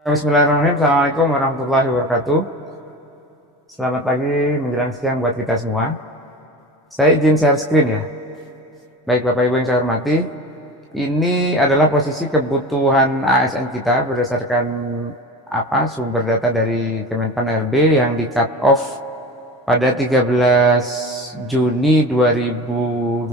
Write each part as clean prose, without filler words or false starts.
Bismillahirrahmanirrahim. Assalamualaikum warahmatullahi wabarakatuh. Selamat pagi menjelang siang buat kita semua. Saya izin share screen ya. Baik Bapak Ibu yang saya hormati, ini adalah posisi kebutuhan ASN kita berdasarkan sumber data dari Kemenpan RB yang di cut off pada 13 Juni 2021.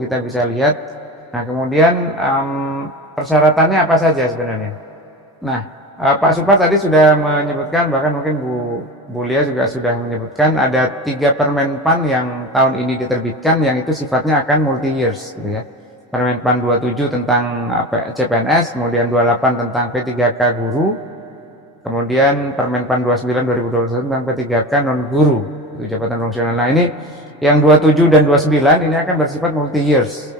Kita bisa lihat. Nah, kemudian persyaratannya apa saja sebenarnya? Nah, Pak Supar tadi sudah menyebutkan, bahkan mungkin Bu Lia juga sudah menyebutkan ada 3 Permenpan yang tahun ini diterbitkan yang itu sifatnya akan multi years gitu ya. Permenpan 27 tentang CPNS, kemudian 28 tentang P3K guru, kemudian Permenpan 29 2021 tentang P3K non guru, itu jabatan fungsional. Nah, ini yang 27 dan 29 ini akan bersifat multi years.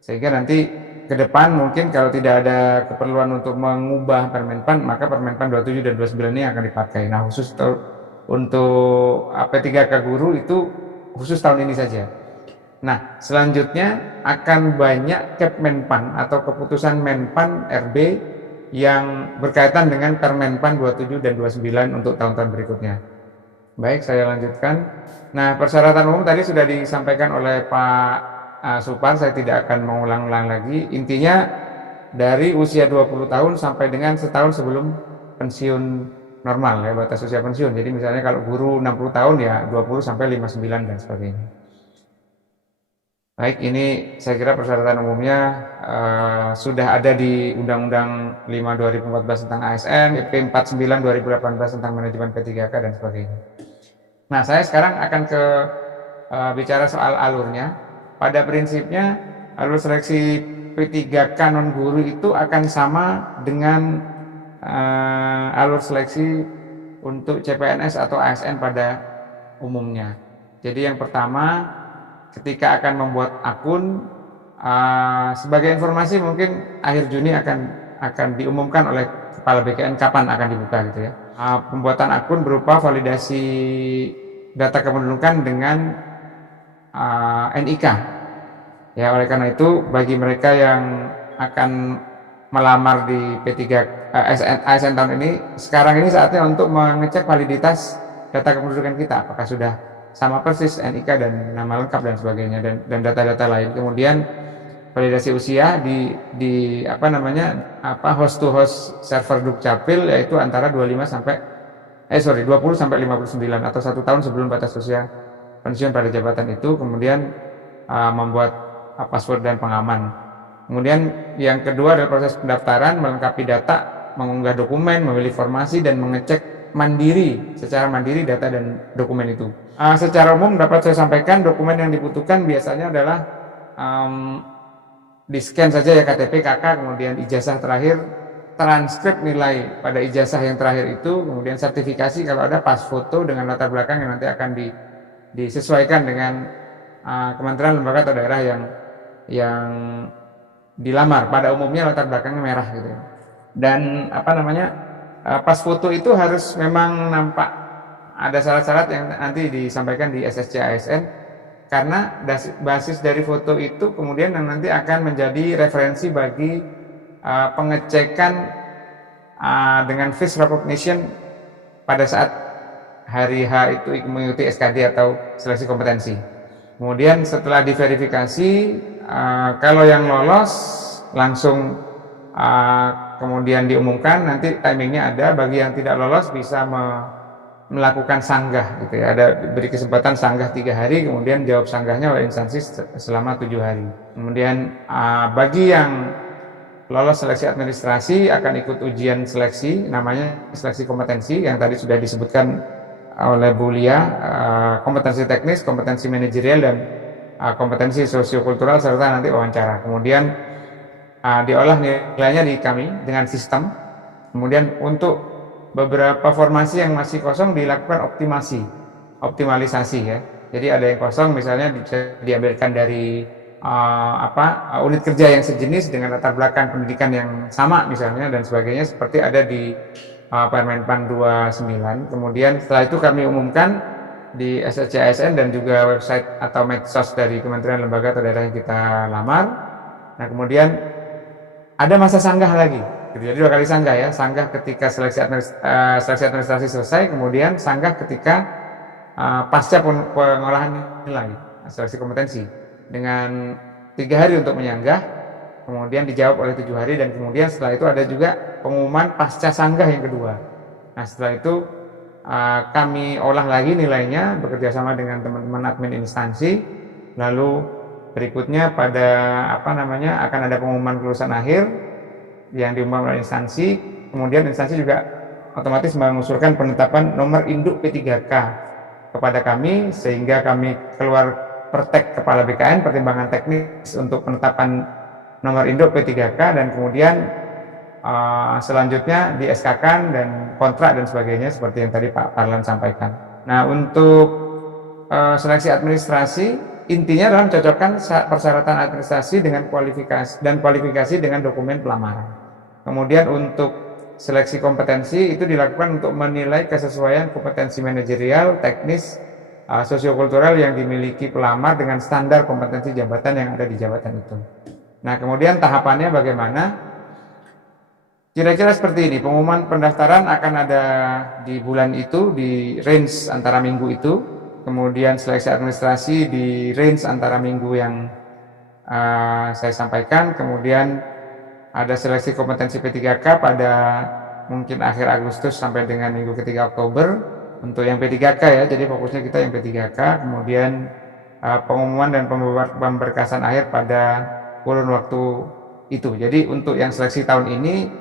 Sehingga nanti ke depan mungkin kalau tidak ada keperluan untuk mengubah Permenpan, maka Permenpan 27 dan 29 ini akan dipakai. Nah, khusus untuk P3K guru itu khusus tahun ini saja. Nah, selanjutnya akan banyak Kepmenpan atau keputusan Menpan RB yang berkaitan dengan Permenpan 27 dan 29 untuk tahun-tahun berikutnya. Baik, saya lanjutkan. Nah, persyaratan umum tadi sudah disampaikan oleh Pak Supar, saya tidak akan mengulang-ulang lagi. Intinya dari usia 20 tahun sampai dengan setahun sebelum pensiun normal ya, batas usia pensiun. Jadi misalnya kalau guru 60 tahun ya 20 sampai 59 dan sebagainya. Baik, ini saya kira persyaratan umumnya sudah ada di Undang-Undang 5 2014 tentang ASN, PP 49 2018 tentang manajemen P3K dan sebagainya. Nah, saya sekarang akan bicara soal alurnya. Pada prinsipnya alur seleksi P3K non guru itu akan sama dengan alur seleksi untuk CPNS atau ASN pada umumnya. Jadi yang pertama, ketika akan membuat akun, sebagai informasi mungkin akhir Juni akan diumumkan oleh Kepala BKN kapan akan dibuka gitu ya. Pembuatan akun berupa validasi data kependudukan dengan NIK. Ya, oleh karena itu bagi mereka yang akan melamar di P3 ASN tahun ini, sekarang ini saatnya untuk mengecek validitas data kependudukan kita, apakah sudah sama persis NIK dan nama lengkap dan sebagainya dan data-data lain. Kemudian validasi usia di host to host server Dukcapil, yaitu antara 20 sampai 59 atau 1 tahun sebelum batas usia pensiun pada jabatan itu. Kemudian membuat password dan pengaman. Kemudian yang kedua adalah proses pendaftaran, melengkapi data, mengunggah dokumen, memilih formasi dan mengecek secara mandiri data dan dokumen itu. Secara umum dapat saya sampaikan dokumen yang dibutuhkan biasanya adalah di scan saja ya, KTP, KK, kemudian ijazah terakhir, transkrip nilai pada ijazah yang terakhir itu, kemudian sertifikasi kalau ada, pas foto dengan latar belakang yang nanti akan disesuaikan dengan kementerian, lembaga atau daerah yang dilamar. Pada umumnya latar belakangnya merah gitu ya. Dan pas foto itu harus memang nampak. Ada syarat-syarat yang nanti disampaikan di SSC ASN, karena basis dari foto itu kemudian yang nanti akan menjadi referensi bagi pengecekan dengan face recognition pada saat hari H itu mengikuti SKD atau seleksi kompetensi. Kemudian setelah diverifikasi, kalau yang lolos langsung kemudian diumumkan, nanti timingnya ada. Bagi yang tidak lolos bisa melakukan sanggah gitu ya, beri kesempatan sanggah 3 hari, kemudian jawab sanggahnya oleh instansi selama 7 hari. Kemudian bagi yang lolos seleksi administrasi akan ikut ujian seleksi, namanya seleksi kompetensi yang tadi sudah disebutkan oleh Bu Lia, kompetensi teknis, kompetensi manajerial, dan kompetensi sosiokultural, serta nanti wawancara. Kemudian diolah nilainya di kami dengan sistem. Kemudian untuk beberapa formasi yang masih kosong dilakukan optimalisasi ya. Jadi ada yang kosong misalnya bisa diambilkan dari unit kerja yang sejenis dengan latar belakang pendidikan yang sama misalnya dan sebagainya, seperti ada di Permenpan 29. Kemudian setelah itu kami umumkan di SSC ASN dan juga website atau medsos dari kementerian, lembaga atau daerah yang kita lamar. Nah, kemudian ada masa sanggah lagi. Gitu. Jadi 2 kali sanggah ya, sanggah ketika seleksi administrasi selesai, kemudian sanggah ketika pasca pengolahan nilai, seleksi kompetensi, dengan 3 hari untuk menyanggah, kemudian dijawab oleh 7 hari, dan kemudian setelah itu ada juga pengumuman pasca sanggah yang kedua. Nah setelah itu kami olah lagi nilainya bekerja sama dengan teman-teman admin instansi, lalu berikutnya pada akan ada pengumuman kelulusan akhir yang diumumkan oleh instansi, kemudian instansi juga otomatis mengusulkan penetapan nomor induk P3K kepada kami, sehingga kami keluar pertek kepala BKN, pertimbangan teknis untuk penetapan nomor induk P3K, dan kemudian selanjutnya di SK-kan dan kontrak dan sebagainya seperti yang tadi Pak Parlan sampaikan. Nah untuk seleksi administrasi intinya adalah mencocokkan persyaratan administrasi dengan kualifikasi dengan dokumen pelamaran. Kemudian untuk seleksi kompetensi itu dilakukan untuk menilai kesesuaian kompetensi manajerial, teknis, sosiokultural yang dimiliki pelamar dengan standar kompetensi jabatan yang ada di jabatan itu. Nah kemudian tahapannya bagaimana? Kira-kira seperti ini, pengumuman pendaftaran akan ada di bulan itu, di range antara minggu itu, kemudian seleksi administrasi di range antara minggu yang saya sampaikan, kemudian ada seleksi kompetensi P3K pada mungkin akhir Agustus sampai dengan minggu ketiga Oktober untuk yang P3K ya, jadi fokusnya kita yang P3K, kemudian pengumuman dan pemberkasan akhir pada kurun waktu itu. Jadi untuk yang seleksi tahun ini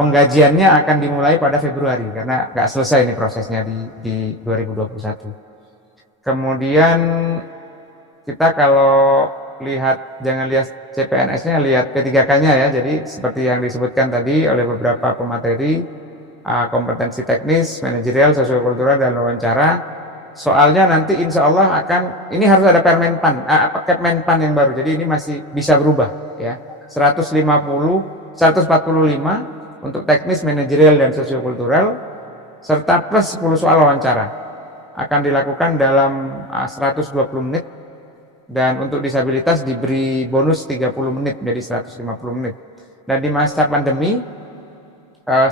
penggajiannya akan dimulai pada Februari karena nggak selesai ini prosesnya di 2021. Kemudian kita kalau jangan lihat CPNS-nya, lihat P3K-nya ya. Jadi seperti yang disebutkan tadi oleh beberapa pemateri, kompetensi teknis, manajerial, sosiokultural, dan wawancara. Soalnya nanti insya Allah ini harus ada Kepmenpan yang baru. Jadi ini masih bisa berubah ya. 145 untuk teknis, manajerial, dan sosiokultural, serta plus 10 soal wawancara akan dilakukan dalam 120 menit, dan untuk disabilitas diberi bonus 30 menit menjadi 150 menit. Dan di masa pandemi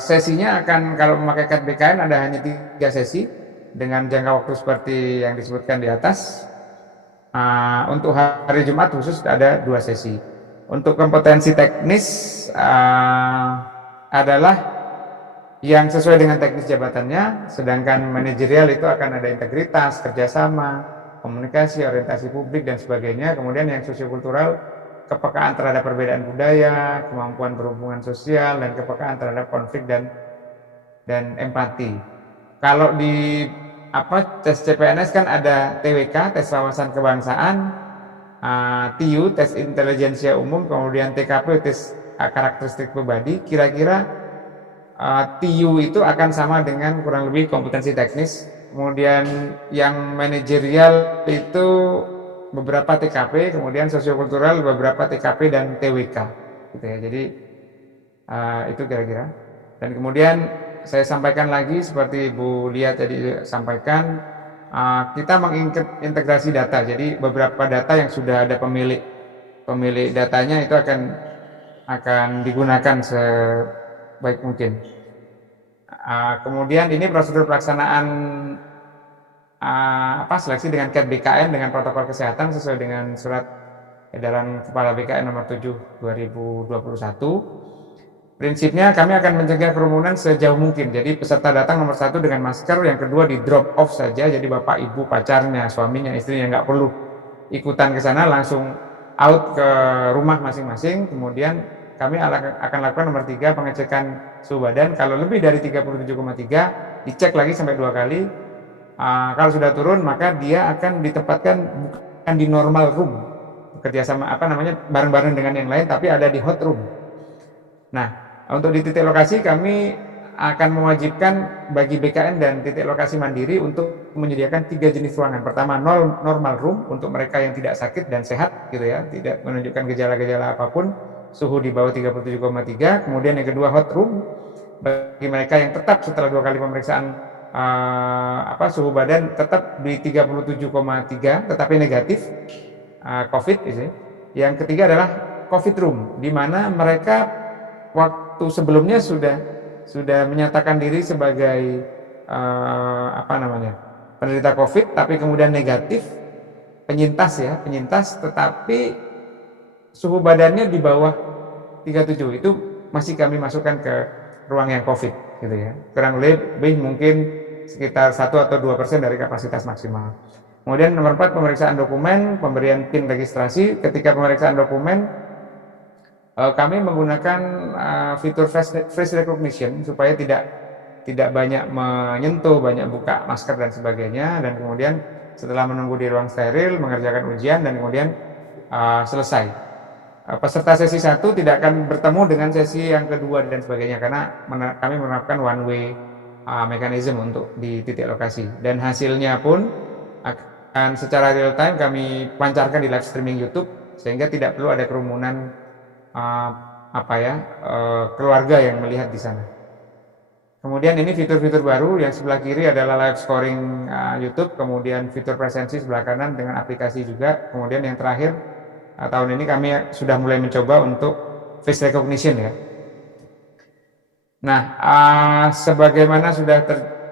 sesinya akan, kalau memakai KBKN ada hanya 3 sesi dengan jangka waktu seperti yang disebutkan di atas. Untuk hari Jumat khusus ada 2 sesi. Untuk kompetensi teknis adalah yang sesuai dengan teknis jabatannya, sedangkan manajerial itu akan ada integritas, kerjasama, komunikasi, orientasi publik, dan sebagainya. Kemudian yang sosiokultural, kepekaan terhadap perbedaan budaya, kemampuan berhubungan sosial, dan kepekaan terhadap konflik dan empati. Kalau di tes CPNS kan ada TWK, tes wawasan kebangsaan, TIU, tes intelijensia umum, kemudian TKP, tes karakteristik pribadi. Kira-kira TIU itu akan sama dengan kurang lebih kompetensi teknis. Kemudian yang manajerial itu beberapa TKP, kemudian sosiokultural beberapa TKP dan TWK gitu ya. Jadi itu kira-kira. Dan kemudian saya sampaikan lagi seperti Bu Lia tadi sampaikan, kita mengintegrasi data. Jadi beberapa data yang sudah ada pemilik datanya itu akan digunakan sebaik mungkin. Kemudian ini prosedur pelaksanaan seleksi dengan KBKN dengan protokol kesehatan sesuai dengan surat edaran Kepala BKN nomor 7 2021. Prinsipnya kami akan mencegah kerumunan sejauh mungkin. Jadi peserta datang nomor 1 dengan masker, yang kedua di drop off saja. Jadi bapak, ibu, pacarnya, suaminya, istrinya nggak perlu ikutan ke sana, langsung out ke rumah masing-masing. Kemudian kami akan lakukan nomor 3, pengecekan suhu badan. Kalau lebih dari 37,3 dicek lagi sampai 2 kali. Kalau sudah turun maka dia akan ditempatkan bukan di normal room, kerjasama bareng-bareng dengan yang lain, tapi ada di hot room. Nah, untuk di titik lokasi kami akan mewajibkan bagi BKN dan titik lokasi mandiri untuk menyediakan 3 jenis ruangan. Pertama, normal room untuk mereka yang tidak sakit dan sehat gitu ya, tidak menunjukkan gejala-gejala apapun, suhu di bawah 37,3. Kemudian yang kedua, hot room bagi mereka yang tetap setelah 2 kali pemeriksaan suhu badan tetap di 37,3 tetapi negatif COVID gitu. Yang ketiga adalah COVID room, di mana mereka waktu waktu sebelumnya sudah menyatakan diri sebagai penderita COVID, tapi kemudian negatif, penyintas, tetapi suhu badannya di bawah 37, itu masih kami masukkan ke ruang yang COVID, gitu ya. Kurang lebih mungkin sekitar 1 atau 2% dari kapasitas maksimal. Kemudian nomor 4, pemeriksaan dokumen, pemberian PIN registrasi. Ketika pemeriksaan dokumen, kami menggunakan fitur face recognition supaya tidak banyak menyentuh, banyak buka masker dan sebagainya. Dan kemudian setelah menunggu di ruang steril, mengerjakan ujian, dan kemudian selesai. Peserta sesi 1 tidak akan bertemu dengan sesi yang kedua dan sebagainya, karena kami menerapkan one way mechanism untuk di titik lokasi. Dan hasilnya pun akan secara real time kami pancarkan di live streaming YouTube, sehingga tidak perlu ada kerumunan keluarga yang melihat di sana. Kemudian ini fitur-fitur baru, yang sebelah kiri adalah live scoring YouTube, kemudian fitur presensi sebelah kanan dengan aplikasi juga. Kemudian yang terakhir, tahun ini kami sudah mulai mencoba untuk face recognition ya. Nah, sebagaimana sudah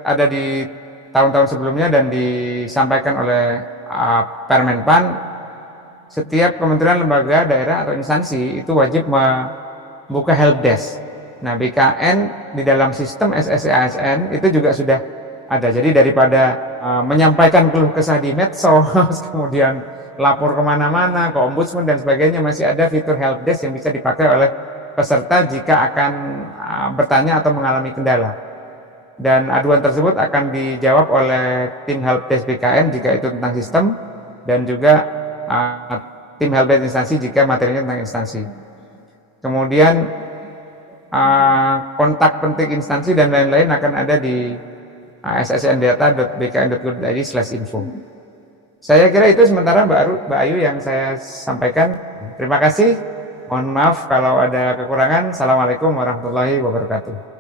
ada di tahun-tahun sebelumnya dan disampaikan oleh Permenpan, setiap kementerian, lembaga, daerah atau instansi itu wajib membuka helpdesk. Nah, BKN di dalam sistem SSC ASN itu juga sudah ada. Jadi daripada menyampaikan keluh kesah di medsos, kemudian lapor kemana-mana, ke ombudsman dan sebagainya, masih ada fitur helpdesk yang bisa dipakai oleh peserta jika akan bertanya atau mengalami kendala. Dan aduan tersebut akan dijawab oleh tim helpdesk BKN jika itu tentang sistem, dan juga tim helpdesk instansi jika materinya tentang instansi. Kemudian kontak penting instansi dan lain-lain akan ada di ssndata.bkn.go.id/info. Saya kira itu sementara Mbak Ayu yang saya sampaikan. Terima kasih. Mohon maaf kalau ada kekurangan. Assalamualaikum warahmatullahi wabarakatuh.